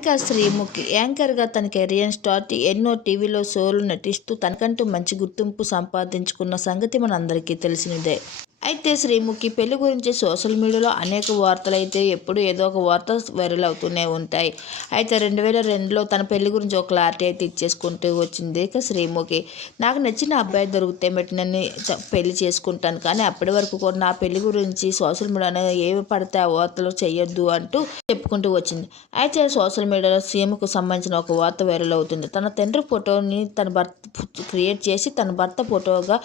Anchor Sreemukhi. యాంకర్గా తన career start ఎన్నో టీవీలో షోలు నటిస్తూ తనకంటూ మంచి గుర్తింపు సంపాదించుకున్న సంగతి మనందరికీ తెలిసినదే. అయితే శ్రీముఖి పెళ్ళి గురించి సోషల్ మీడియాలో అనేక వార్తలు అయితే ఎప్పుడు ఏదో ఒక వార్త వైరల్ అవుతూనే ఉంటాయి. అయితే రెండు వేల రెండులో తన పెళ్ళి గురించి ఒక క్లారిటీ అయితే ఇచ్చేసుకుంటూ వచ్చింది ఇక శ్రీముఖి. నాకు నచ్చిన అబ్బాయి దొరికితే మెట్టినని పెళ్ళి చేసుకుంటాను. కానీ అప్పటి వరకు కూడా నా పెళ్ళి గురించి సోషల్ మీడియాలో ఏవి పడితే ఆ వార్తలు చేయొద్దు అంటూ చెప్పుకుంటూ వచ్చింది. అయితే సోషల్ మీడియాలో సీఎంకు సంబంధించిన ఒక వార్త వైరల్ అవుతుంది. తన తండ్రి ఫోటోని తన భర్త క్రియేట్ చేసి తన భర్త ఫోటోగా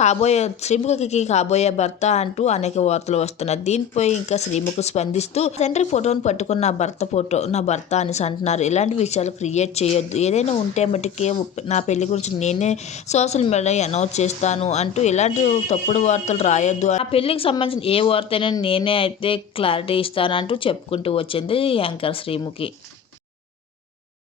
కాబోయే శ్రీముఖకి కాబోయే భర్త అంటూ అనేక వార్తలు వస్తున్నాయి. దీనిపై ఇంకా శ్రీముఖ స్పందిస్తూ తండ్రి ఫోటోను పట్టుకున్న నా భర్త ఫోటో నా భర్త అనేసి అంటున్నారు. ఇలాంటి విషయాలు క్రియేట్ చేయొద్దు. ఏదైనా ఉంటే మటుకే నా పెళ్ళి గురించి నేనే సోషల్ మీడియా అనౌన్స్ చేస్తాను అంటూ ఇలాంటి తప్పుడు వార్తలు రాయొద్దు. నా పెళ్ళికి సంబంధించిన ఏ వార్త అయినా నేనే అయితే క్లారిటీ ఇస్తాను అంటూ చెప్పుకుంటూ వచ్చింది యాంకర్ శ్రీముఖి.